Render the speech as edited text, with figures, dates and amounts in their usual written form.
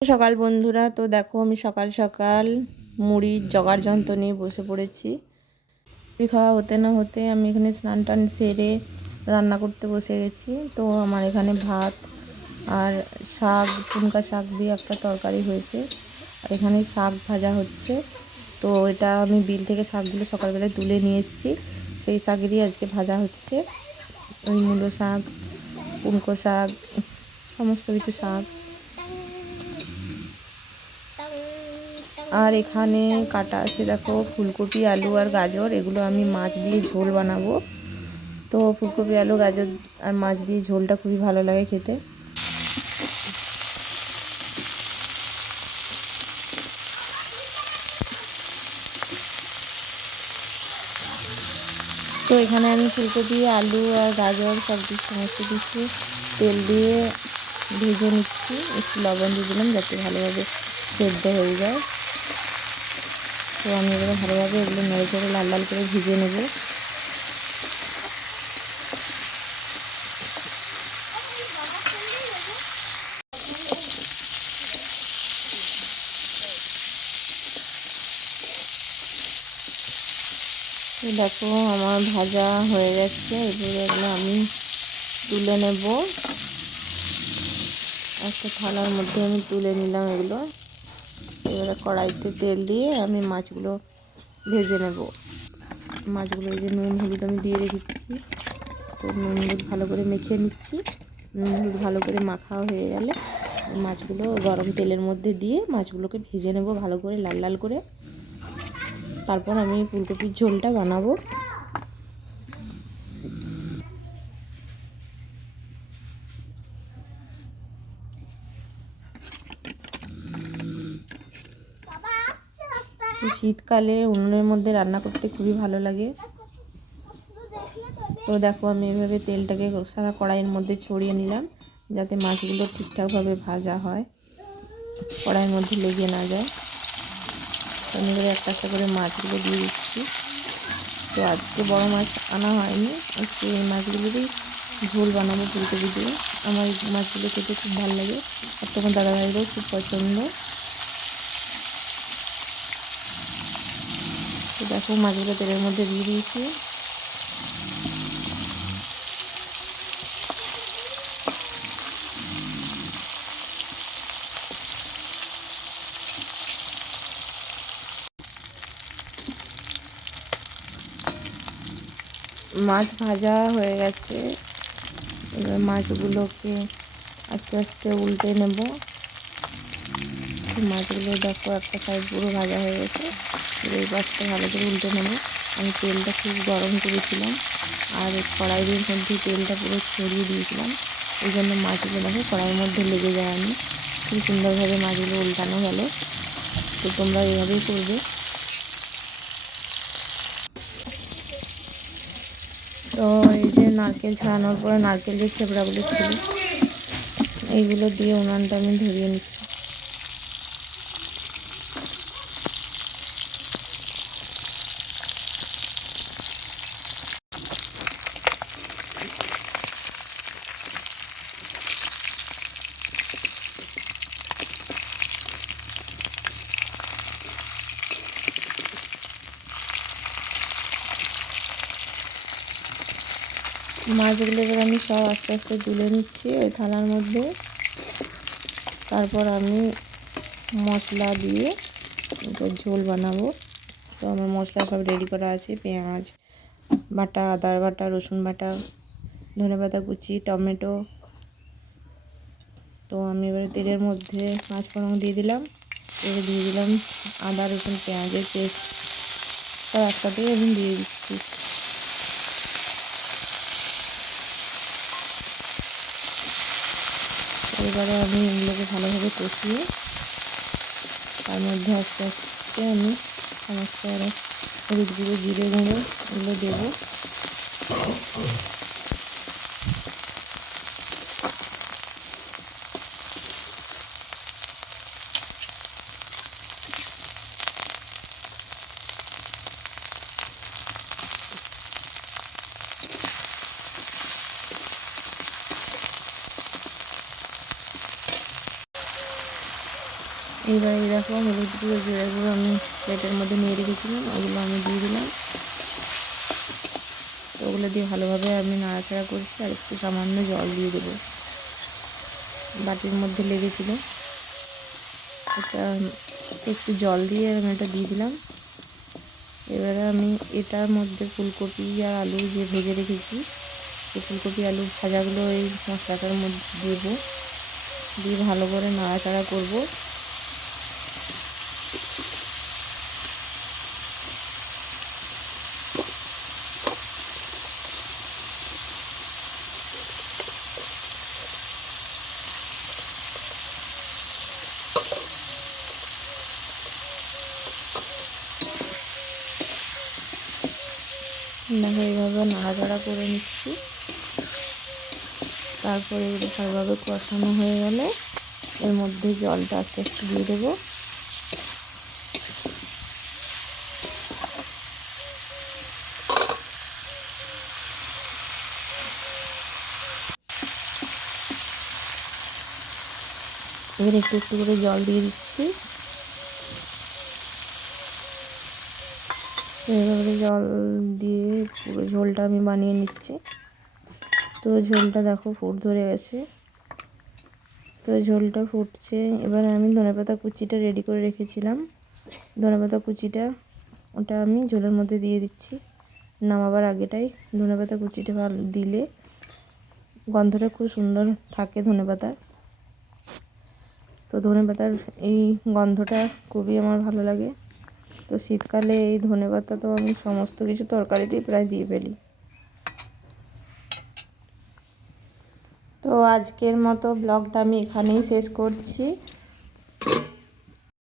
সকাল বন্ধুরা, তো দেখো আমি সকাল সকাল মুড়ির জোগাড় যন্ত্র নিয়ে বসে পড়েছি। মুড়ি খাওয়া হতে না হতে আমি এখানে স্নান টান সেরে রান্না করতে বসে গেছি। তো আমার এখানে ভাত আর শাক, পুনকা শাক দিয়ে একটা তরকারি হয়েছে, আর এখানে শাক ভাজা হচ্ছে। তো এটা আমি বিল থেকে শাকগুলো সকালবেলায় তুলে নিয়ে এসেছি, সেই শাকেরই আজকে ভাজা হচ্ছে। ওই মূলো শাক, পুনকো শাক, সমস্ত কিছু শাক। আর এখানে কাটা আছে দেখো ফুলকপি, আলু আর গাজর, এগুলো আমি মাছ দিয়ে ঝোল বানাবো। তো ফুলকপি, আলু, গাজর আর মাছ দিয়ে ঝোলটা খুবই ভালো লাগে খেতে। তো এখানে আমি ফুলকপি, আলু আর গাজর সমস্ত কিছু তেল দিয়ে ভেজে নিচ্ছি। একটু লবণ দিয়ে দিলাম যাতে ভালোভাবে সেদ্ধ হয়ে যায়। তো আমি এবারে ভালোভাবে এগুলো নেড়ে চেড়ে লাল লাল করে ভেজে নেব। তো দেখো আমার ভাজা হয়ে যাচ্ছে, এবারে এগুলো আমি তুলে নেব। একটা থালার মধ্যে আমি তুলে নিলাম এগুলো। এবারে কড়াইতে তেল দিয়ে আমি মাছগুলো ভেজে নেব। মাছগুলো এই যে নুন হলুদ আমি দিয়ে রেখেছি, তো নুন হলুদ ভালো করে মেখে নিচ্ছি। নুন হলুদ ভালো করে মাখা হয়ে গেলে মাছগুলো গরম তেলের মধ্যে দিয়ে মাছগুলোকে ভেজে নেব ভালো করে লাল লাল করে। তারপর আমি ফুলকপির ঝোলটা বানাবো। শীতকালে উনুনের মধ্যে রান্না করতে খুবই ভালো লাগে। তো দেখো আমি এভাবে তেলটাকে সারা কড়াইয়ের মধ্যে ছড়িয়ে নিলাম যাতে মাছগুলো ঠিকঠাকভাবে ভাজা হয়, কড়াইয়ের মধ্যে লেগে না যায়। আমি এবারে একটা একটা করে মাছগুলো দিয়ে দিচ্ছি। তো আজকে বড় মাছ আনা হয়নি, আজকে এই মাছগুলোরই ঝোল বানাবো ফুলকপি দিয়ে। আমার এই মাছগুলো খেতে খুব ভালো লাগে, আর তোমার দাদাভাইয়েরও খুব পছন্দ। তো দেখো মাছগুলো তেলের মধ্যে দিয়ে দিয়েছি। মাছ ভাজা হয়ে গেছে, এবার মাছগুলোকে আস্তে আস্তে উল্টে নেব। মাছগুলো দেখো একটা সাইড পুরো ভাজা হয়ে গেছে, এই পাশটা ভালো করে উল্টে নেব। আমি তেলটা খুব গরম করেছিলাম আর কড়াইয়ের মধ্যে তেলটা পুরো ছড়িয়ে দিয়েছিলাম, এই জন্য মাছগুলো দেখো কড়াইয়ের মধ্যে লেগে যায়নি, খুব সুন্দরভাবে মাছগুলো উল্টানো গেল। তো তোমরা এইভাবেই করবে। তো এই যে নারকেল ছাড়ানোর পরে নারকেল যে ছেবড়াগুলো ছিল এইগুলো দিয়ে উনানটা আমি ধরিয়ে নিচ্ছি। মাছগুলো এবার আমি সব আস্তে আস্তে তুলে নিচ্ছি ওই থালার মধ্যে। তারপর আমি মশলা দিয়ে ঝোল বানাবো। তো আমার মশলা সব রেডি করা আছে, পেঁয়াজ বাটা, আদা বাটা, রসুন বাটা, ধনেপাতা কুচি, টমেটো। তো আমি এবারে তেলের মধ্যে পাঁচ ফোড়ন দিয়ে দিলাম, এবারে দিয়ে দিলাম আদা রসুন পেঁয়াজের পেস্ট, সব একসাথেই আমি দিয়ে দিচ্ছি। এবারে আমি এগুলোকে ভালোভাবে কষিয়ে তার মধ্যে আস্তে আস্তে আমি সমস্ত হলুদ গুঁড়ো, জিরে গুঁড়ো এগুলো দেবো। এইবার এই দেখো হলুদ গুঁড়ো জিরে গুঁড়ো আমি প্লেটের মধ্যে নিয়ে রেখেছিলাম, ওগুলো আমি দিয়ে দিলাম। তো ওগুলো দিয়ে ভালোভাবে আমি নাড়াচাড়া করছি, আর একটু সামান্য জল দিয়ে দেবো। বাটির মধ্যে লেগেছিলো, এটা একটু জল দিয়ে আমি এটা দিয়ে দিলাম। এবারে আমি এটার মধ্যে ফুলকপি আর আলু যে ভেজে রেখেছি, সেই ফুলকপি আলু ভাজাগুলো এই মশলাটার মধ্যে দেবো, দিয়ে ভালো করে নাড়াচাড়া করবো। দেখো এইভাবে নাড়াচাড়া করে নিচ্ছি। তারপরে ভালোভাবে কষানো হয়ে গেলে এর মধ্যে জলটা আস্তে আস্তে দিয়ে দেবো। এবার একটু একটু করে জল দিয়ে দিচ্ছি। এইভাবে জল দিয়ে পুরো ঝোলটা আমি বানিয়ে নিচ্ছি। তো ঝোলটা দেখো ফুট ধরে গেছে, তো ঝোলটা ফুটছে। এবার আমি ধনেপাতা কুচিটা রেডি করে রেখেছিলাম, ধনেপাতা কুচিটা ওটা আমি ঝোলের মধ্যে দিয়ে দিচ্ছি। নামাবার আগেটাই ধনেপাতা কুচিটা দিলে গন্ধটা খুব সুন্দর থাকে ধনেপাতার। তো ধনেপাতার এই গন্ধটা খুবই আমার ভালো লাগে। তো শীতকালে এই ধনেপাতা তো আমি সমস্ত কিছু তরকারিতেই প্রায় দিয়ে ফেলি। তো আজকের মতো ব্লগটা আমি এখানেই শেষ করছি।